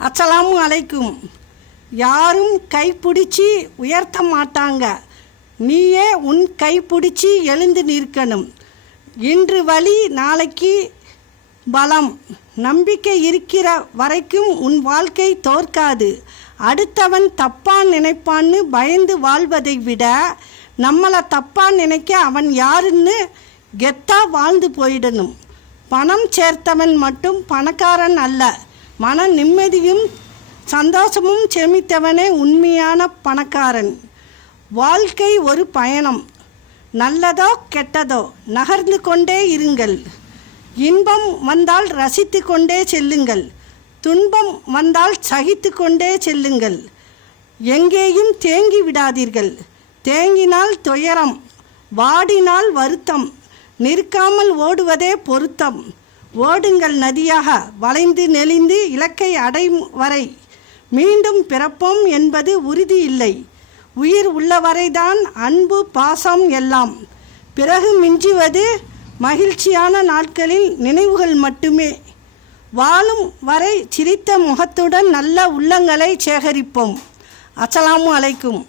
அஸ்ஸலாமு அலைக்கும். யாரும் கைப்பிடிச்சி உயர்த்த மாட்டாங்க, நீயே உன் கைப்பிடிச்சி எழுந்து நிற்கணும். இன்று வழி நாளைக்கு பலம். நம்பிக்கை இருக்கிற வரைக்கும் உன் வாழ்க்கை தோற்காது. அடுத்தவன் தப்பாக நினைப்பான்னு பயந்து வாழ்வதை விட நம்மளை தப்பாக நினைக்க அவன் யாருன்னு கெத்தா வாழ்ந்து போயிடணும். பணம் சேர்த்தவன் மட்டும் பணக்காரன் அல்ல, மன நிம்மதியும் சந்தோஷமும் சேமித்தவனே உண்மையான பணக்காரன். வாழ்க்கை ஒரு பயணம். நல்லதோ கெட்டதோ நகர்ந்து கொண்டே இருங்கள். இன்பம் வந்தால் ரசித்து கொண்டே செல்லுங்கள், துன்பம் வந்தால் சகித்து கொண்டே செல்லுங்கள். எங்கேயும் தேங்கி விடாதீர்கள். தேங்கினால் துயரம், வாடினால் வருத்தம். நிற்காமல் ஓடுவதே பொருத்தம். ஓடுங்கள் நதியாக, வளைந்து நெளிந்து இலக்கை அடையும் வரை. மீண்டும் பிறப்போம் என்பது உறுதி இல்லை. உயிர் உள்ளவரைதான் அன்பு பாசம் எல்லாம். பிறகு மிஞ்சுவது மகிழ்ச்சியான நாட்களில் நினைவுகள் மட்டுமே. வாழும் வரை சிரித்த முகத்துடன் நல்ல உள்ளங்களை சேகரிப்போம். அஸ்ஸலாமு அலைக்கும்.